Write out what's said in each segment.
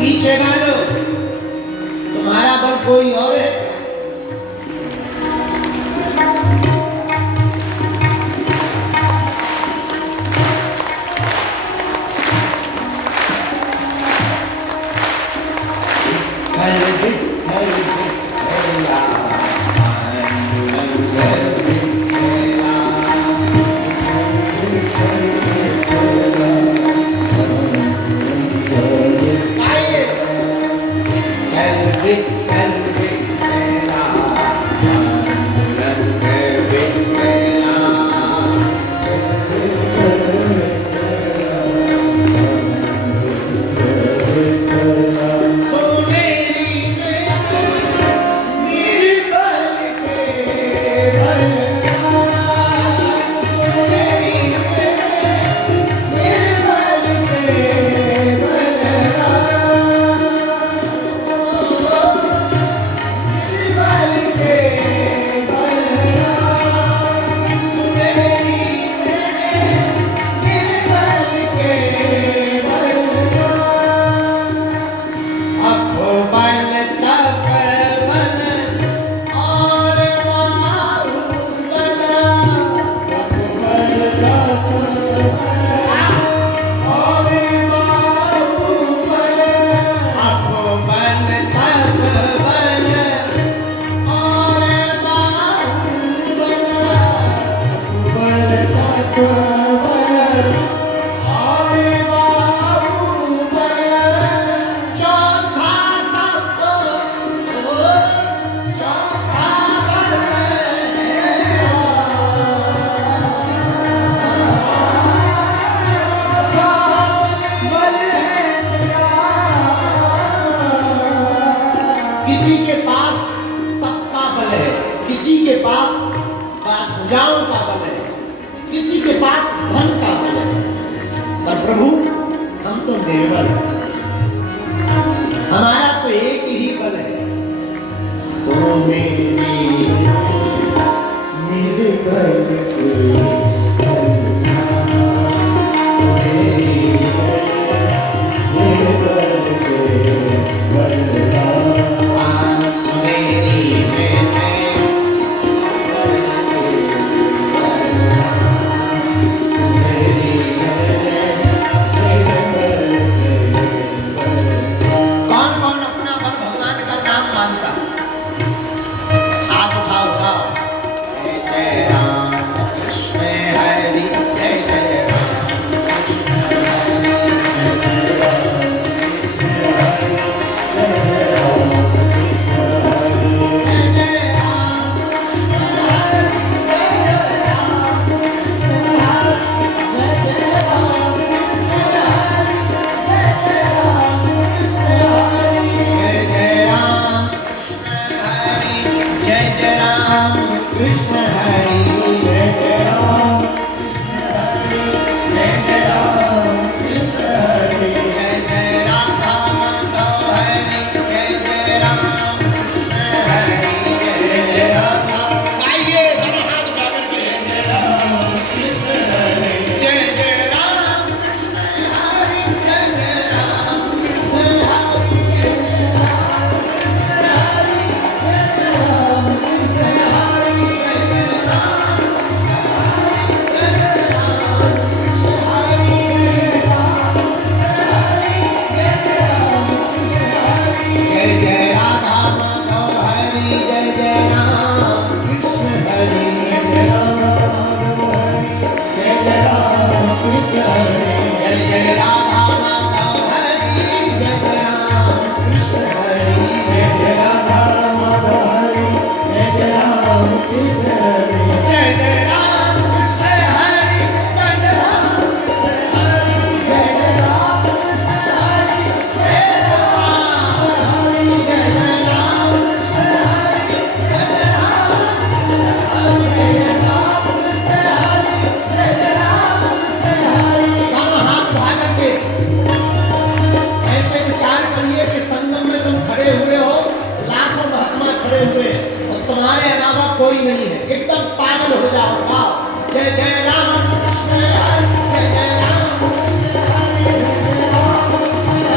पीछे डालो, तुम्हारा बल कोई और है। किसी के पास पक्का बल है, किसी के पास भुजाओं का बल है, किसी के पास धन का बल है, पर प्रभु हम तो निर्बल हैं, हमारा तो एक ही बल है। सो मेरी निर्बल कोई नहीं है, एकदम पागल हो जाओगा। जय जय राम कृष्ण हरि, जय जय राम कृष्ण हरि, जय जय राम कृष्ण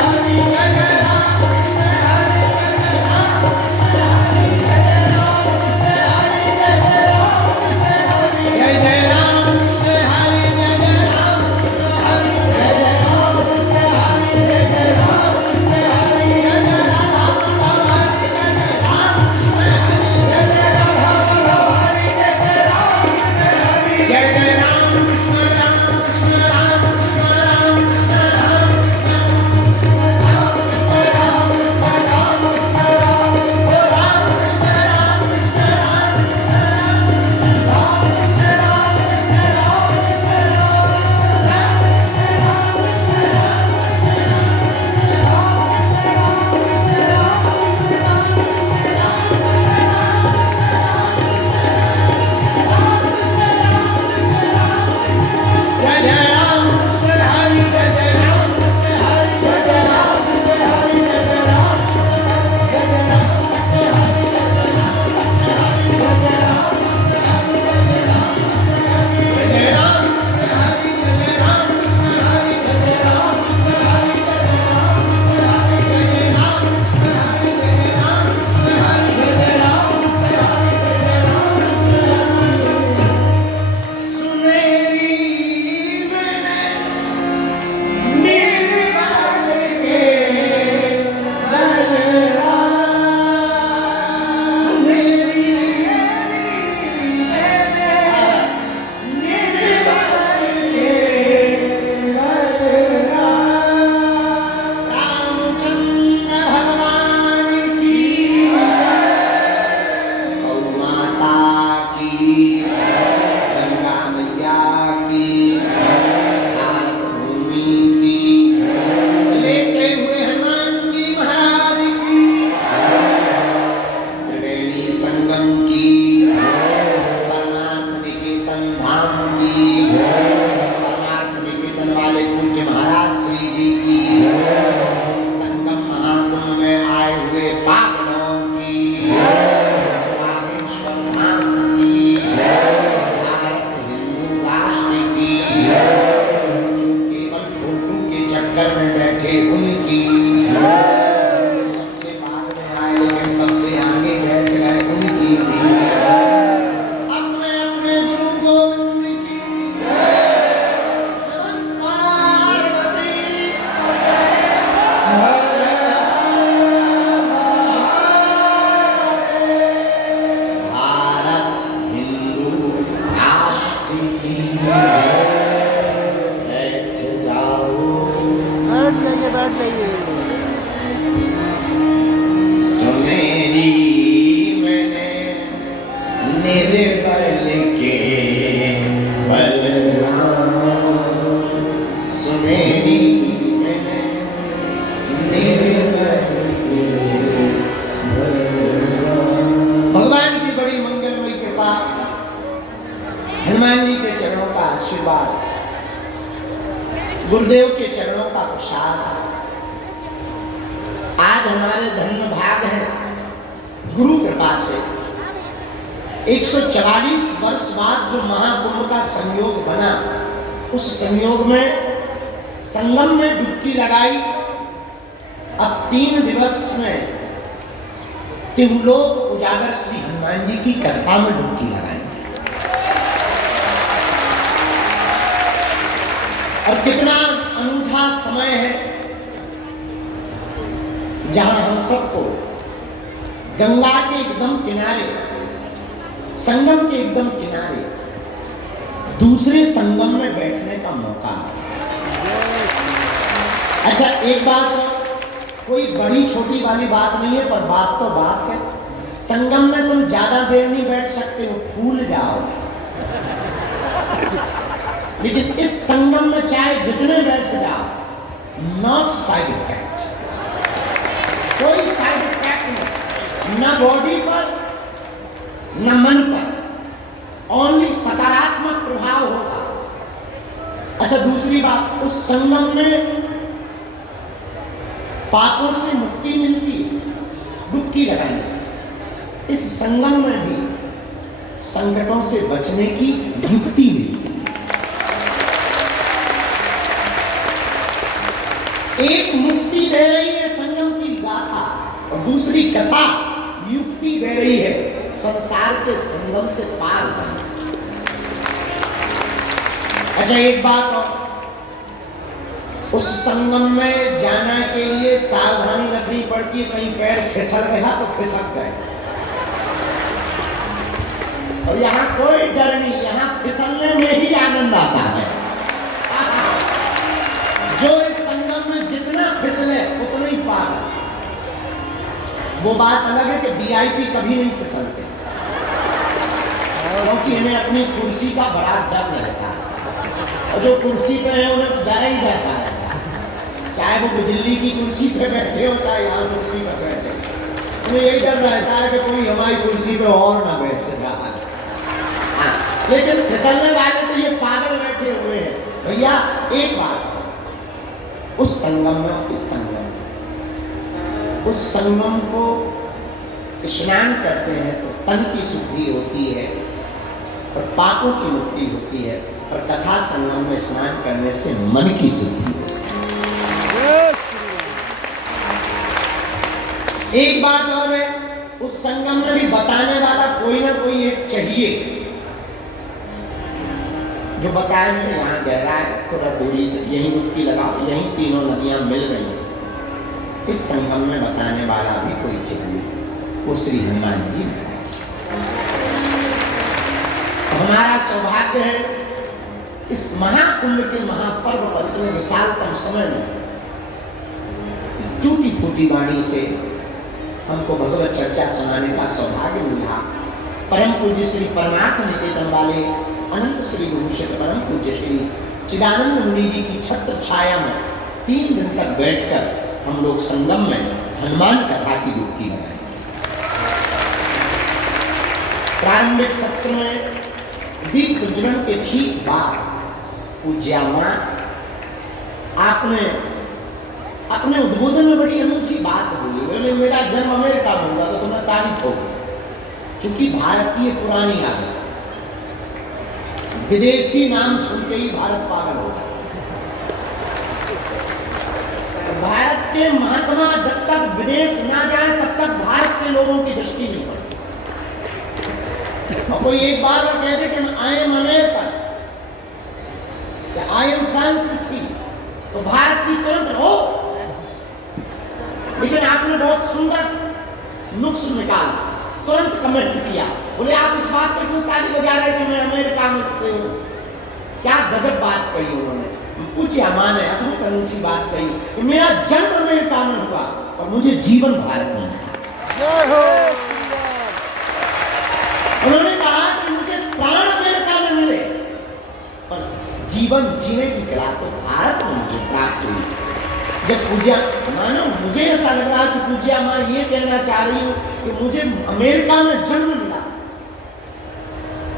हरि, जय जय राम कृष्ण हरि, जय जय राम कृष्ण हरि, जय जय राम कृष्ण हरि, जय जय राम कृष्ण हरि, जय जय राम कृष्ण हरि, जय जय राम कृष्ण हरि, जय जय राम कृष्ण हरि, जय जय राम कृष्ण हरि, जय जय राम कृष्ण हरि, जय जय राम हरि, जय जय राम कृष्ण हरि, जय जय राधा हरि, जय जय राम कृष्ण हरि, जय जय राम कृष्ण राम कृष्ण राम कृष्ण राम कृष्ण राम कृष्ण राम कृष्ण राम कृष्ण राम कृष्ण राम, ओ राम कृष्ण राम कृष्ण राम कृष्ण राम कृष्ण राम कृष्ण राम कृष्ण राम कृष्ण राम, राम कृष्ण राम कृष्ण राम कृष्ण राम कृष्ण राम कृष्ण राम कृष्ण राम कृष्ण राम कृष्ण जय जय राम कृष्ण हरि, जय जय राम कृष्ण हरि, जय जय राम कृष्ण हरि, जय जय राम कृष्ण हरि, जय जय राम कृष्ण हरि, जय जय राम कृष्ण हरि, जय जय राम कृष्ण हरि, जय जय राम कृष्ण हरि, जय जय राम कृष्ण हरि, जय जय राम कृष्ण हरि, जय जय राम कृष्ण हरि, जय जय राम कृष्ण हरि, जय जय राम कृष्ण हरि, जय जय राम कृष्ण हरि, जय जय राम कृष्ण हरि, जय जय राम कृष्ण हरि। सुनेरी मैंने निर्मल के बलराम, सुनेरी मैंने निर्मल के बलराम, रामचंद्र भगवान की, गौ माता की, गंगा मैया की, भारत भूमि की, लेटे हुए हनुमान जी महाराज की, त्रिवेणी संगम की, परमार्थ निकेतन धाम की, परमार्थ निकेतन वाले पूज्य महाराज श्री जी की, संगम महाकुंभ में आए हुए पावनों की, रामेश्वर धाम की, भारत हिंदू राष्ट्र की, जो केवल फोटो के चक्कर में बैठे उनकी, सबसे बाद में आए लेकिन सबसे आगे बैठ गए उनकी भी, अपने अपने गुरु गोविंद की, नमः पार्वती हर भारत हिंदू राष्ट्र की, बैठ जाओ। बैठ जाइए। सुनेरी मैंने निर्बल के बलराम, सुनेरी मैंने निर्बल के बलराम। भगवान की बड़ी मंगलमयी कृपा, हनुमान जी के चरणों का आशीर्वाद, गुरुदेव के चरणों का प्रसाद आज हमारे धन्य भाग है। गुरु कृपा से 144 वर्ष बाद जो महाकुंभ का संयोग बना, उस संयोग में संगम में डुबकी लगाई। अब 3 दिवस में तिहुलोक उजागर श्री हनुमान जी की कथा में डुबकी लगाएंगे। और कितना अनूठा समय है जहां हम सबको गंगा के एकदम किनारे, संगम के एकदम किनारे दूसरे संगम में बैठने का मौका मिला। अच्छा, एक बात, कोई बड़ी छोटी वाली बात नहीं है, पर बात तो बात है। संगम में तुम ज्यादा देर नहीं बैठ सकते हो, फूल जाओगे। लेकिन इस संगम में चाहे जितने बैठ जाओ, नॉट साइड इफेक्ट, कोई साइड इफेक्ट नहीं, न बॉडी पर न मन पर, ओनली सकारात्मक प्रभाव होगा। अच्छा, दूसरी बात, उस संगम में पापों से मुक्ति मिलती है डुबकी लगाने से। इस संगम में भी संकटों से बचने की युक्ति मिलती है। एक मुक्ति दे रही है संगम की गाथा और दूसरी कथा युक्ति दे रही है संसार के संगम से पार जाने। अच्छा, एक बात और, उस संगम में जाने के लिए सावधानी रखनी पड़ती है। कहीं पैर फिसल गया तो खिसक गए। और यहाँ कोई डर नहीं, यहाँ फिसलने में ही आनंद आता है। जो इस संगम में जितना फिसले उतना ही पार। वो बात अलग है कि वीआईपी कभी नहीं फिसलते, क्योंकि इन्हें अपनी कुर्सी का बड़ा डर रहता है। और जो कुर्सी पे है उन्हें डर ही रहता है, चाहे वो दिल्ली की कुर्सी पे बैठे हो चाहे यहाँ कुर्सी पे बैठे, उन्हें यही डर रहता है कि कोई हमारी कुर्सी पे और ना बैठ जाए। लेकिन फिसलने वाले तो ये पागल बैठे हुए हैं। भैया एक बात, उस संगम में, उस संगम को स्नान करते हैं तो तन की शुद्धि होती है और पापों की मुक्ति होती है, और कथा संगम में स्नान करने से मन की शुद्धि होती है। एक बात और है, उस संगम में भी बताने वाला कोई ना कोई एक चाहिए, जो बताए कि यहाँ गहरा है, थोड़ा दूरी से यहीं डुबकी लगाओ, यहीं तीनों नदियां मिल रही। इस संगम में बताने वाला भी कोई चाहिए, वो श्री हनुमान जी महाराज। हमारा सौभाग्य है इस महाकुंभ के महापर्व पर इतने विशालतम समय में टूटी फूटी वाणी से हमको भगवत चर्चा सुनाने का सौभाग्य मिला। परम पूज्य श्री परमार्थ निकेतन वाले अनंत श्री भूषित परम पूज्य श्री चिदानंद मुनि जी की छत्र छाया में 3 दिन तक बैठकर हम लोग संगम में हनुमान कथा की डुबकी लगाएंगे। प्रारंभिक सत्र में दीप प्रज्वलन के ठीक बाद पूज्या मां आपने अपने उद्बोधन में बड़ी अनूठी बात बोली। बोले मेरा जन्म अमेरिका में हुआ तो तुम्हें तारीफ होगी, क्योंकि भारत की ये पुरानी आदत, विदेशी नाम सुन के ही भारत पागल होता है। भारत के महात्मा जब तक विदेश ना जाए तब तक भारत के लोगों की दृष्टि नहीं पड़ती। और कोई एक बार और कहते कि I am American, I am फ्रांसीसी, तो भारत की तुरंत हो। लेकिन आपने बहुत सुंदर नुक्स निकाला, तुरंत कमेंट किया, बोले आप इस बात पर क्यों ताली बजा रहे कि मैं अमेरिका में से हूं। क्या गजब बात कही उन्होंने। पूछिए मां ने अद्भुत अनूठी बात कही कि मेरा जन्म अमेरिका में हुआ और मुझे जीवन भारत में मिला। उन्होंने कहा कि मुझे प्राण अमेरिका में मिले पर जीवन जीने की कला तो भारत में मुझे प्राप्त हुई। जब पूज्या मानो मुझे ऐसा लग रहा कि पूज्या मां ये कहना चाह रही हूं कि मुझे अमेरिका में जन्म मिला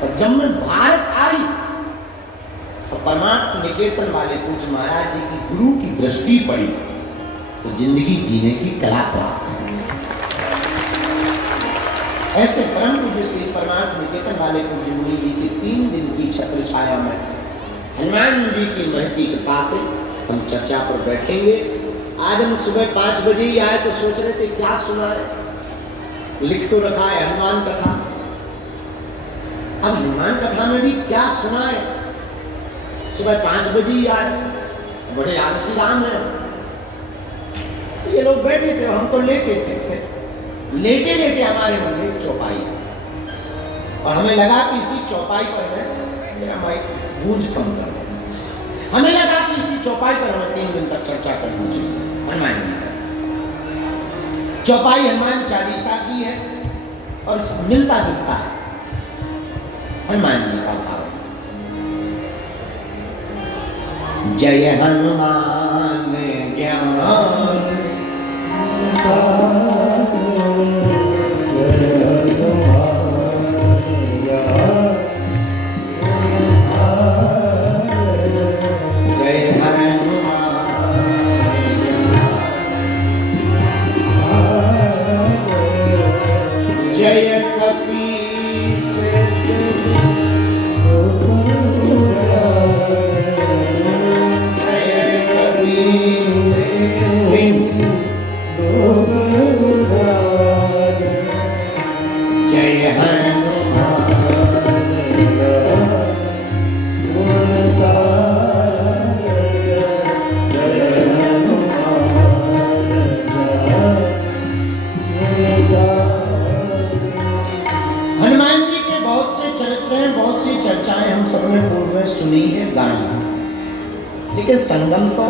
और जब मैं भारत आई तो परमार्थ निकेतन वाले पूज्य महाराज जी की गुरु की दृष्टि पड़ी तो जिंदगी जीने की कला प्राप्त हुई। ऐसे परम पूज्य श्री परमार्थ निकेतन वाले पूज्य मुनि जी की 3 दिन की छत्र छाया में हनुमान जी की महती के पास हम चर्चा पर बैठेंगे। आज हम सुबह 5 बजे ही आए तो सोच रहे थे क्या सुना है, लिख तो रखा है हनुमान कथा। अब हनुमान कथा में भी क्या सुना है, सुबह 5 बजे ही आए, बड़े आलसी राम है। ये लोग बैठे थे, हम तो लेटे थे। लेटे लेटे हमारे मन में चौपाई है और हमें लगा कि इसी चौपाई पर मैं मेरा माइक गूंज कम कर, हमें लगा कि इसी चौपाई पर हमें 3 दिन तक चर्चा करनी चाहिए हनुमान जी का। चौपाई हनुमान चालीसा की है और मिलता जुलता है हनुमान जी का भाव। जय हनुमान ज्ञान जय कपीस जय हनुमान हनुमान जी के बहुत से चरित्र हैं, बहुत सी चर्चाएं हम सबने पूर्व में सुनी है, गाई। लेकिन संगम तो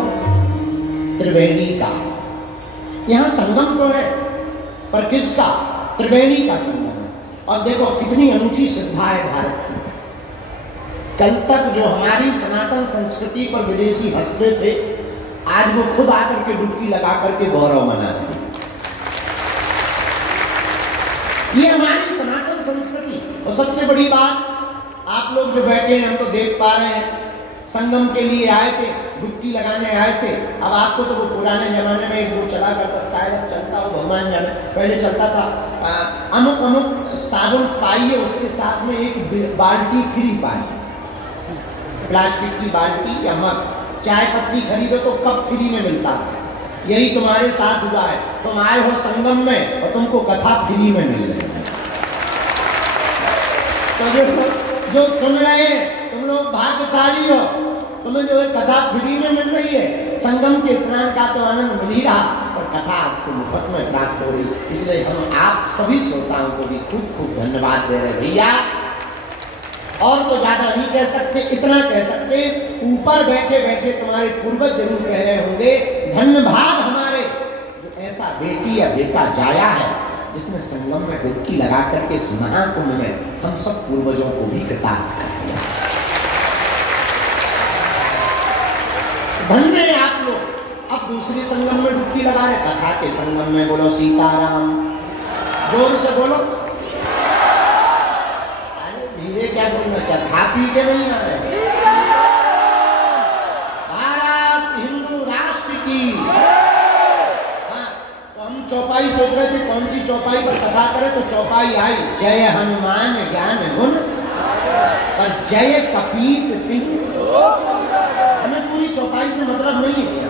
त्रिवेणी का, यहाँ संगम तो है पर किसका? त्रिवेणी का संगम है। और देखो कितनी अनूठी श्रद्धा है भारत की। कल तक जो हमारी सनातन संस्कृति पर विदेशी हंसते थे, आज वो खुद आकर के डुबकी लगा करके गौरव मना रहे हैं। ये हमारी सनातन संस्कृति। और सबसे बड़ी बात, आप लोग जो बैठे हैं हम तो देख पा रहे हैं, संगम के लिए आए थे, डुबकी लगाने आए थे। अब आपको तो वो पुराने जमाने में एक वो चला करता, शायद चलता हो, भगवान जाने, पहले चलता था, अमुक अमुक साबुन पाइए, उसके साथ में एक बाल्टी फ्री पाइए, प्लास्टिक की बाल्टी या मग। चाय पत्ती खरीदो तो कप फ्री में मिलता है। यही तुम्हारे साथ हुआ है, तुम आए हो संगम में और तुमको कथा फ्री में मिल रही है। तो जो सुन रहे हैं तुम लोग भाग्यशाली हो, तुम्हें जो है कथा फ्री में मिल रही है। संगम के स्नान का तो आनंद मिल ही रहा, और कथा आपको मुफ्त में प्राप्त हो रही। इसलिए हम आप सभी श्रोताओं को भी खूब खूब धन्यवाद दे रहे भैया। और तो ज्यादा नहीं कह सकते, इतना कह सकते, ऊपर बैठे बैठे तुम्हारे पूर्वज जरूर कह रहे होंगे, धन्य भाग हमारे जो ऐसा बेटी या बेटा जाया है, जिसने संगम में डुबकी लगा करके इस महाकुंभ में हम सब पूर्वजों को भी कृतार्थ कर दिया। धन्य है आप लोग। अब दूसरी संगम में डुबकी लगा रहे, कथा के संगम में। बोलो सीताराम, जोर से बोलो। अरे धीरे क्या बोलना, क्या खा पी के नहीं आए? भारत हिंदू राष्ट्र की। हाँ, तो हम चौपाई सोच रहे थे कौन सी चौपाई पर कथा करें, तो चौपाई आई, जय हनुमान ज्ञान गुण पर जय कपीस तिहु। हमें पूरी चौपाई से मतलब नहीं है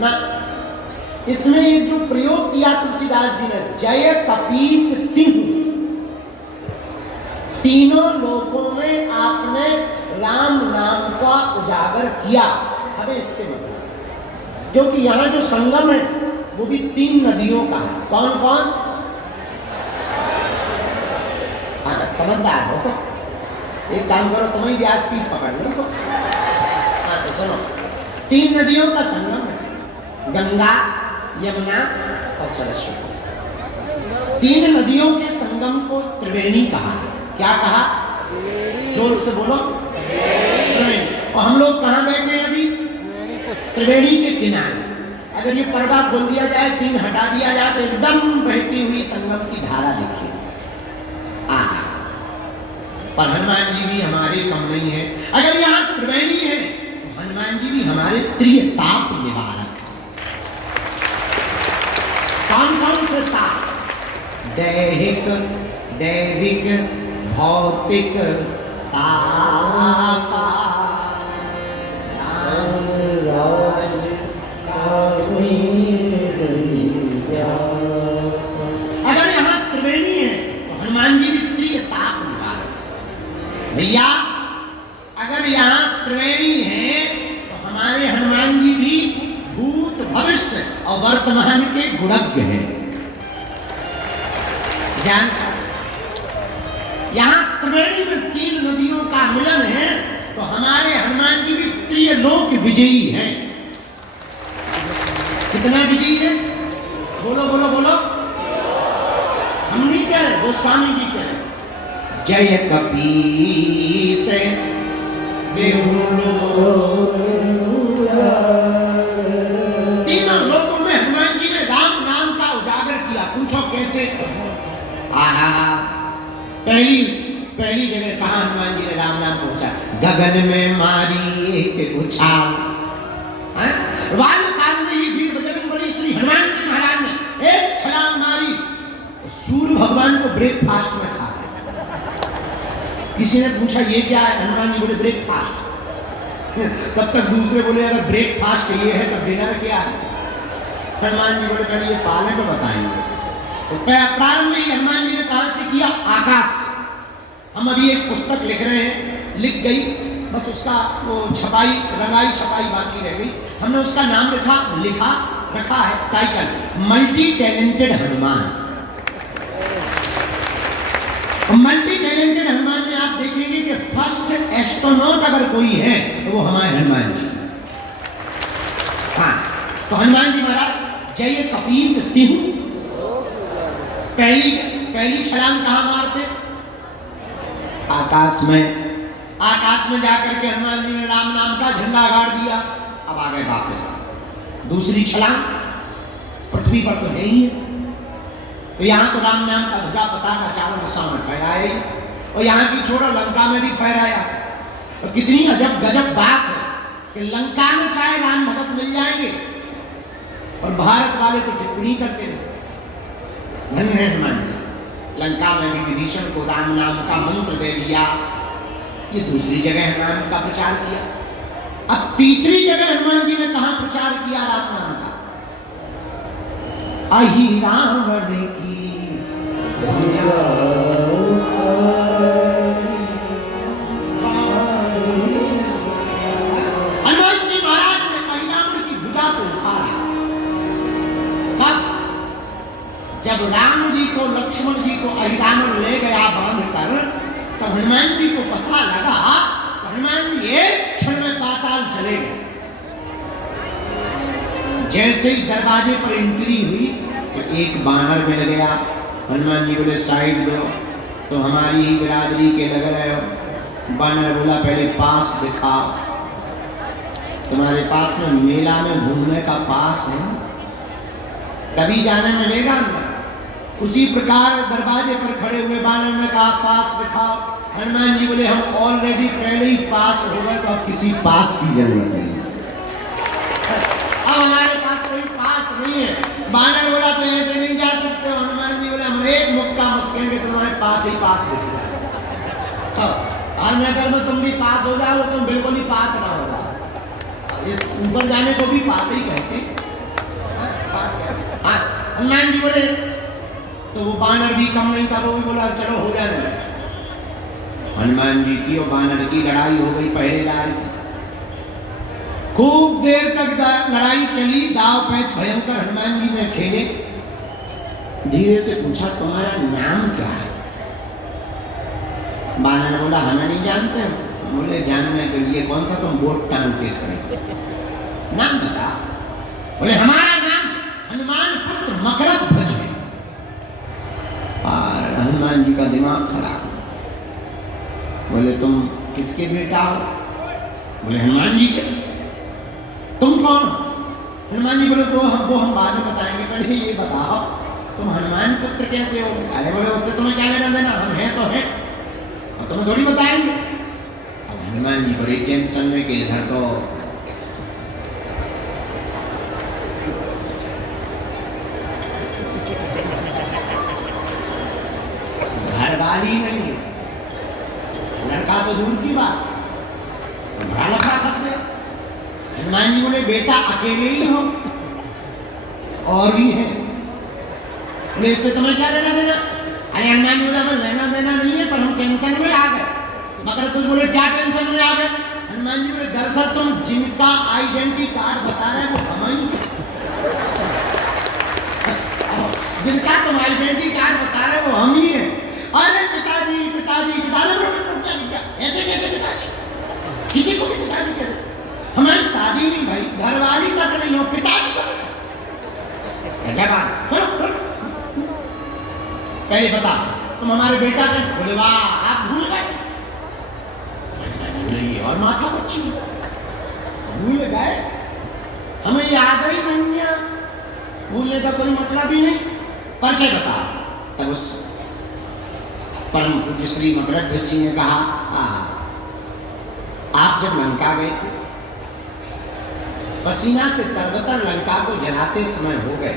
ना, इसमें एक जो प्रयोग किया तुलसीदास जी ने, जय कपीस तिहु, तीनों लोकों में आपने राम नाम का उजागर किया। हमें इससे मतलब, जो कि यहाँ जो संगम है वो भी 3 नदियों का है। कौन कौन? समझदार हो, एक काम करो, तुम्हें व्यास की पकड़ लो। तो सुनो, 3 नदियों का संगम है, गंगा, यमुना और सरस्वती। 3 नदियों के संगम को त्रिवेणी कहा है। क्या कहा? जोर से बोलो, त्रिवेणी। और हम लोग कहाँ बैठे हैं अभी? त्रिवेणी के किनारे। अगर ये पर्दा खोल दिया जाए, टीन हटा दिया जाए, तो एकदम बहती हुई संगम की धारा देखिए। पर हनुमान जी भी हमारे कम नहीं है। अगर यहाँ त्रिवेणी है तो हनुमान जी भी हमारे त्रिताप निवारक है। कौन कौन से ताप? दैहिक, दैविक, भौतिक ताप। अगर यहाँ त्रिवेणी है तो हनुमान जी भी त्रिताप निवारक। भैया अगर यहाँ त्रिवेणी है तो हमारे हनुमान जी भी भूत, भविष्य और वर्तमान के गुणज्ञ हैं। जान, यहाँ त्रिवेणी में 3 नदियों का मिलन है, तो हमारे हनुमान जी भी त्रिलोक विजयी हैं। कितना विजयी है? बोलो बोलो बोलो। हम नहीं कह रहे, गोस्वामी जी कह रहे। जय कपीस तीनों लोकों में हनुमान जी ने राम नाम का उजागर किया। पूछो कैसे? पहली जगह कहा हनुमान जी ने राम नाम पहुंचा? गगन में मारी एक उछाल। काल में ही वीर बजरंग बली श्री हनुमान जी महाराज ने एक छलांग मारी, सूर्य भगवान को ब्रेकफास्ट में खा गए। किसी ने पूछा ये क्या है, हनुमान जी बोले ब्रेकफास्ट। तब तक दूसरे बोले अगर ब्रेकफास्ट ये है तो डिनर क्या है। हनुमान जी बोले पहले ये पाले तो बताएंगे। तो प्रारंभ में ही हनुमान जी ने कहां से किया, आकाश। हम अभी एक पुस्तक लिख रहे हैं, लिख गई, बस उसका वो छपाई रंगाई छपाई बाकी रह गई। हमने उसका नाम रखा है title, multi talented Hanuman. Multi talented Hanuman में आप देखेंगे कि फर्स्ट एस्ट्रोनॉट अगर कोई है तो वो हमारे हनुमान जी। हाँ, तो हनुमान जी महाराज जय कपीस तिहु, पहली छलांग कहां मारते, आकाश में। आकाश में जाकर के हनुमान जी ने राम नाम का झंडा गाड़ दिया। अब आ गए वापस। दूसरी छलांग पृथ्वी पर तो है ही है, तो यहां तो राम नाम का ध्वजा पताका चारों दिशाओं में फहराया ही, और यहां की छोड़ो लंका में भी फहराया। और कितनी अजब गजब बात है कि लंका में चाहे राम भगत मिल जाएंगे और भारत वाले तो टिप्पणी करते रहे। धन्य है हनुमान जी, लंका में भी विभीषण को राम नाम का मंत्र दे दिया। ये दूसरी जगह नाम का प्रचार किया। अब तीसरी जगह हनुमान जी ने कहां प्रचार किया राम नाम का, अहि रावण की हनुमान जी महाराज ने अहि रावण की भुजा को उठाया। कब, जब राम जी को लक्ष्मण जी को अहि रावण ले गया बांध कर, तब हनुमान जी को पता लगा हनुमान जी एक क्षण में पाताल चले गए। जैसे ही दरवाजे पर एंट्री हुई तो एक बानर मिल गया। हनुमान जी बोले साइड दो, तो हमारी ही बिरादरी के लग रहे हो। बानर बोला पहले पास दिखाओ, तुम्हारे पास में मेला में घूमने का पास है, तभी जाने मिलेगा अंदर। उसी प्रकार दरवाजे पर खड़े हुए बानर ने कहा पास दिखाओ। हनुमान जी बोले हम ऑलरेडी पहले ही पास हो गए, तो अब किसी पास की जरूरत नहीं, अब हमारे पास कोई पास नहीं है। बानर बोला तो ऐसे नहीं जा सकते हो। हनुमान जी बोले हम एक मुक्का मस्केंगे तो तुम्हारे पास ही पास दिख जाए। तो हर मैटर में तुम भी पास हो जाओ, तुम बिल्कुल ही पास ना हो जाओ। इस ऊपर जाने को भी पास ही कहते। हाँ, हनुमान जी बोले, तो वो बानर भी कम नहीं था, वो भी बोला चलो हो जाए। हनुमान जी की और बानर की लड़ाई हो गई पहरेदार की। खूब देर तक लड़ाई चली, दाव पैंच भयंकर हनुमान जी ने खेले। धीरे से पूछा तुम्हारा नाम क्या है। बानर बोला हमें नहीं जानते हो। बोले जानने के लिए कौन सा तुम बोट टांग के खड़े, नाम बता। बोले हमारा नाम हनुमान पुत्र मकरध्वज ध्वज है। और हनुमान जी का दिमाग खराब। बोले तुम किसके बेटा हो। बोले हनुमान जी के। तुम कौन। हनुमान जी बोले वो हम बाद में बताएंगे, पहले ये बताओ तुम हनुमान पुत्र कैसे हो। अरे बोले उससे तुम्हें क्या लेना देना, हम हैं तो हैं और तुम्हें थोड़ी बताएंगे। अब हनुमान जी बड़ी टेंशन में कि इधर तो घर वाली नहीं है, लड़का तो दूर की बात, बड़ा लफड़ा फंस गया। हनुमान जी बोले बेटा अकेले ही हो और भी है, इससे तुम्हें क्या लेना देना। अरे हनुमान जी बोले लेना देना नहीं है, पर हम टेंशन में आ गए। मगर तुम बोले क्या टेंशन में आ गए। हनुमान जी बोले दरअसल तुम जिनका आइडेंटिटी कार्ड बता रहे वो हम ही हैं। जिनका तुम आइडेंटिटी कार्ड बता रहे वो हम ही हैं। अरे पिताजी पिताजी पिताजी, ऐसे कैसे पिताजी, किसी को भी पिताजी कहते, हमारी शादी नहीं भाई, घरवाली तक नहीं हो, पिताजी को चलो पहले बता तुम हमारे बेटा कैसे। बोले वाह आप भूल गए। नहीं और माथा बच्ची भूल गए, हमें याद ही नहीं है, भूलने का कोई मतलब ही नहीं। परिचय बता। तब उस परम पूज्य श्री मकरध्वज जी ने कहा आप जब लंका गए थे, पसीना से तरबतर लंका को जलाते समय हो गए,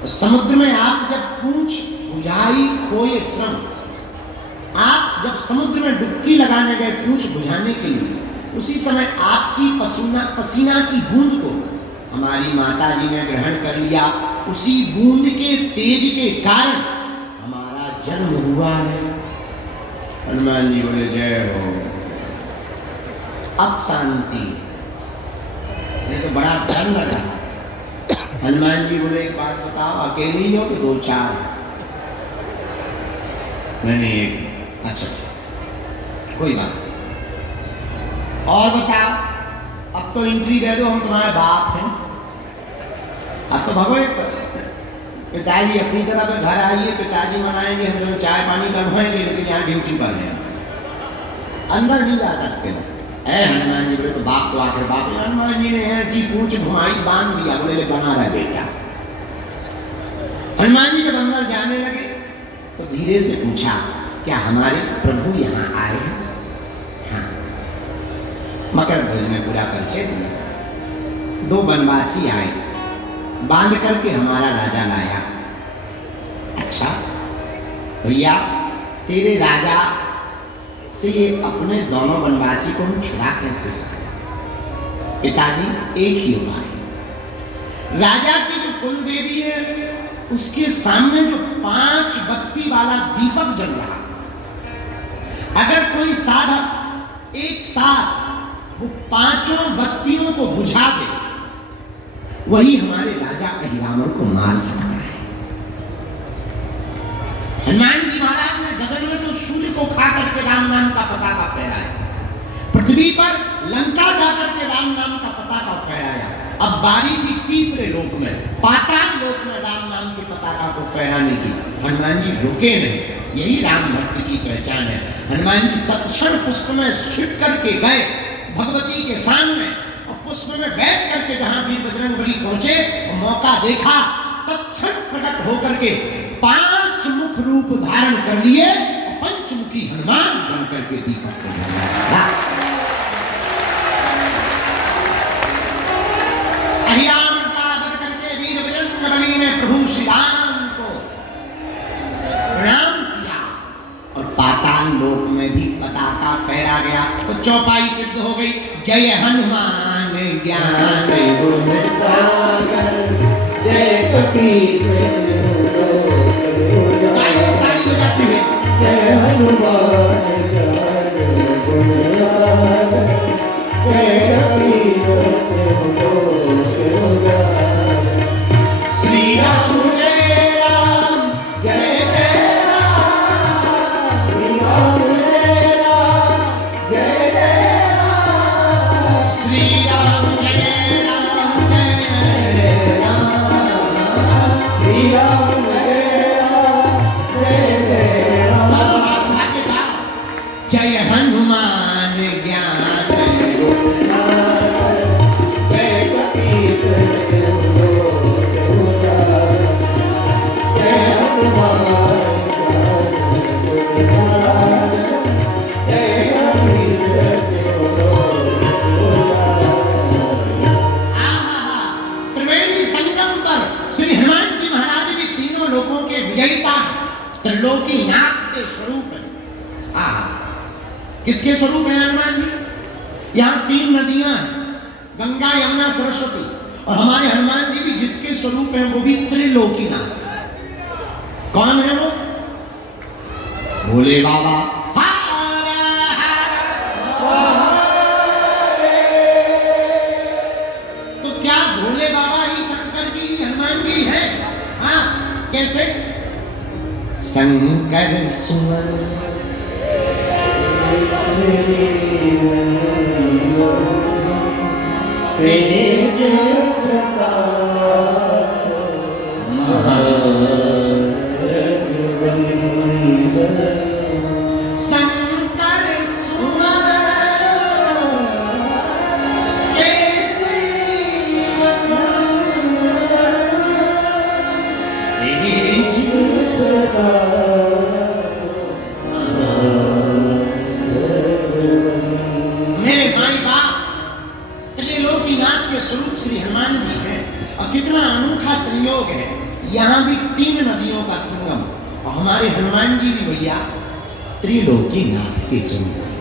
तो समुद्र में आप जब पूंछ बुझाई खोए श्रम, आप जब समुद्र में डुबकी लगाने गए पूंछ बुझाने के लिए, उसी समय आपकी पसीना की बूंद को हमारी माता जी ने ग्रहण कर लिया। उसी बूंद के तेज के कारण हमारा जन्म हुआ है। हनुमान जी बोले जय हो। अब शांति। ये तो बड़ा डर लगा। हनुमान जी बोले एक बात बताओ, अकेले ही हो कि दो चार? नहीं एक। अच्छा कोई बात नहीं। और बताओ, अब तो एंट्री दे दो, हम तुम्हारे बाप हैं। अब तो भगवान पिताजी अपनी तरफ घर आइए, पिताजी मनाएंगे, हम तुम्हें चाय पानी करवाएंगे, लेकिन यहाँ ड्यूटी पर हैं, अंदर नहीं जा सकते हो। हनुमान जी बोले तो बाप तो आखिर बाप। हनुमान जी ने ऐसी पूंछ घुमाई, बांध दिया, बोले ले बना रहा बेटा। हनुमान जी जब अंदर जाने लगे तो धीरे से पूछा, क्या हमारे प्रभु यहाँ आए हैं? हाँ। मकर ध्वज में पूरा परिचय दिया। दो बनवासी आए, बांध करके हमारा राजा लाया। अच्छा भैया, तेरे राजा से ये अपने दोनों बनवासी को हम छुड़ा कैसे सकते? पिताजी एक ही उपाय। राजा की जो कुल देवी है, उसके सामने जो 5 बत्ती वाला दीपक जल रहा, अगर कोई साधक एक साथ वो 5 बत्तियों को बुझा दे, वही हमारे राजा अहिरावण को मार सकता है। हनुमान जी महाराज ने गगन में तो सूर्य को खा करके राम नाम का पताका फहराया, पृथ्वी पर लंका जाकर के राम नाम का पताका फहराया। अब बारी थी तीसरे लोक में, पाताल लोक में राम नाम के पताका को फहराने की। हनुमान जी रुके नहीं, यही राम भक्त की पहचान है। हनुमान जी तत्क्षण पुष्प में छिप करके गए भगवती के सामने, और पुष्प में बैठ करके जहां वीर बजरंगबली पहुंचे, मौका देखा, तत्क्षण प्रकट होकर के 5 मुख रूप धारण कर लिए, पंचमुखी हनुमान बन करके दीपक को जलाया। अहिरावण का वध करके वीर बजरंगबली ने प्रभु श्री राम को प्रणाम किया, और पाताल लोक में भी पताका फहरा गया। तो चौपाई सिद्ध हो गई। जय हनुमान ज्ञान गुण सागर, जय कपीस जय हनुमान ज्ञान गुण सागर, जय कपीस श्री राम जय राम जय जय राम, श्री राम जय राम जय जय राम, श्री राम जय राम जय राम, श्री राम जय राम जय जय राम। जय हनुमान ज्ञान गुण सागर, जय कपीस त्रिलोकीनाथ के स्वरूप है। किसके स्वरूप है हनुमान जी? यहाँ 3 नदियां हैं, गंगा यमुना सरस्वती, और हमारे हनुमान जी भी जिसके स्वरूप हैं वो भी त्रिलोकीनाथ। कौन है वो? भोले बाबा। तो क्या भोले बाबा ही शंकर जी हनुमान जी है? हाँ, कैसे? शंकर सुमन तेज प्रताप शंकर सुमन तेज प्रताप। स्वरूप श्री हनुमान जी है, और कितना अनूठा संयोग है। यहाँ भी 3 नदियों का संगम, और हमारे हनुमान जी भी भैया त्रिलोकी नाथ की सुन।